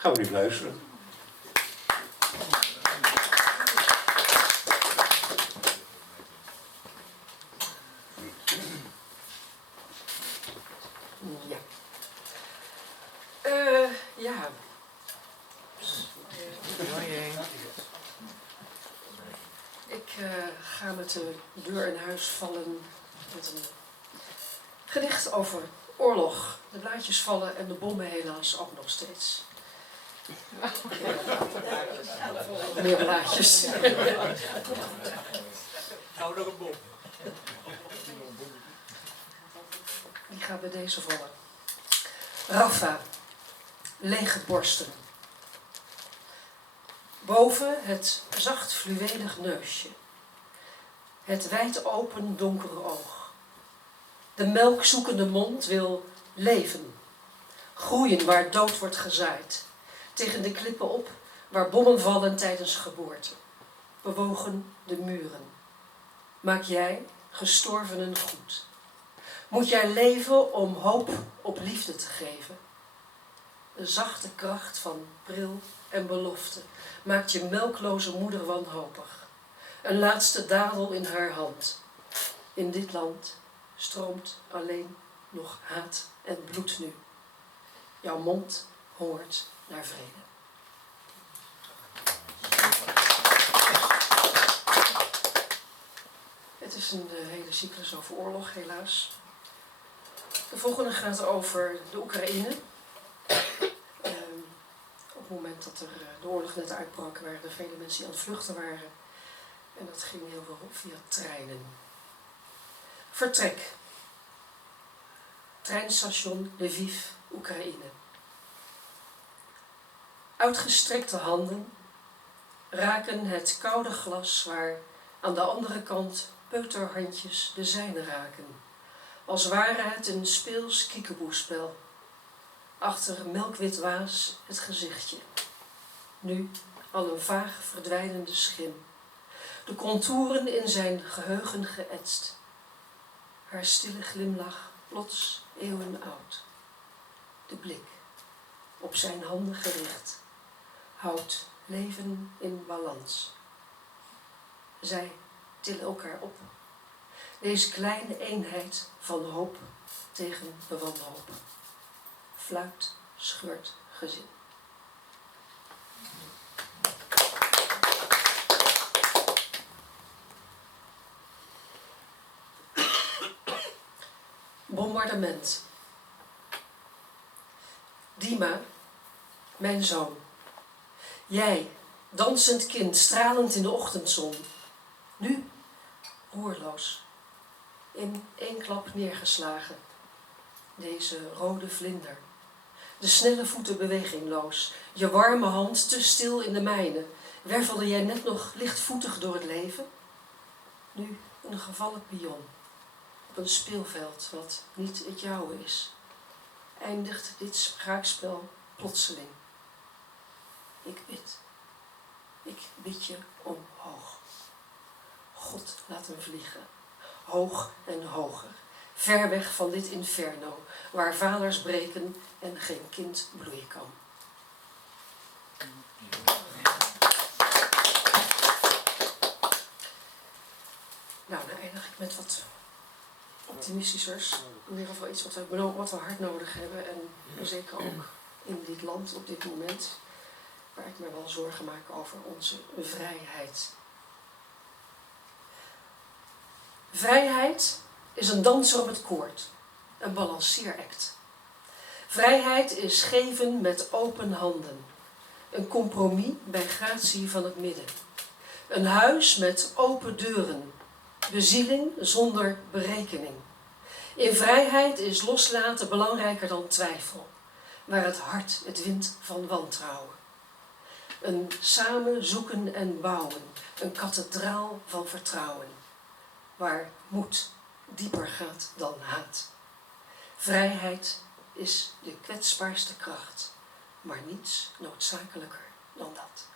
Gaan we niet luisteren. Ja. Ja. Ik ga met de deur in huis vallen met een gedicht over oorlog. De blaadjes vallen en de bommen helaas ook nog steeds. Meer blaadjes. Nou, nog een bom. Die gaat bij deze vallen. Rafa, lege borsten. Boven het zacht fluwelig neusje. Het wijd open donkere oog. De melkzoekende mond wil leven. Groeien waar dood wordt gezaaid. Tegen de klippen op waar bommen vallen tijdens geboorte. Bewogen de muren. Maak jij gestorvenen goed. Moet jij leven om hoop op liefde te geven. De zachte kracht van pril en belofte maakt je melkloze moeder wanhopig. Een laatste dadel in haar hand. In dit land stroomt alleen nog haat en bloed nu. Jouw mond hongert naar vrede. Het is een hele cyclus over oorlog, helaas. De volgende gaat over de Oekraïne. Op het moment dat de oorlog net uitbrak, waren er vele mensen die aan het vluchten waren. En dat ging heel veel via treinen. Vertrek. Treinstation Lviv, Oekraïne. Uitgestrekte handen raken het koude glas waar aan de andere kant peuterhandjes de zijne raken. Als ware het een speels kiekeboespel. Achter melkwit waas het gezichtje. Nu al een vaag verdwijnende schim. De contouren in zijn geheugen geëtst. Haar stille glimlach plots eeuwen oud. De blik, op zijn handen gericht, houdt leven in balans. Zij tillen elkaar op. Deze kleine eenheid van hoop tegen de wanhoop. Fluit scheurt gezin. Bombardement. Dima, mijn zoon. Jij, dansend kind, stralend in de ochtendzon. Nu, roerloos. In één klap neergeslagen. Deze rode vlinder. De snelle voeten bewegingloos. Je warme hand te stil in de mijne. Wervelde jij net nog lichtvoetig door het leven? Nu een gevallen pion. Op een speelveld wat niet het jouwe is. Eindigt dit schaakspel plotseling. Ik bid. Ik bid je omhoog. God laat hem vliegen. Hoog en hoger. Ver weg van dit inferno, waar vaders breken en geen kind bloeien kan. Nou, dan eindig ik met wat optimistischers. In ieder geval iets wat we hard nodig hebben. En zeker ook in dit land op dit moment. Waar ik me wel zorgen maak over onze vrijheid. Vrijheid is een danser op het koord. Een balanceeract. Vrijheid is geven met open handen. Een compromis bij gratie van het midden. Een huis met open deuren. Bezieling zonder berekening. In vrijheid is loslaten belangrijker dan twijfel. Waar het hart het wint van wantrouwen. Een samen zoeken en bouwen. Een kathedraal van vertrouwen. Waar moed dieper gaat dan haat. Vrijheid is de kwetsbaarste kracht. Maar niets noodzakelijker dan dat.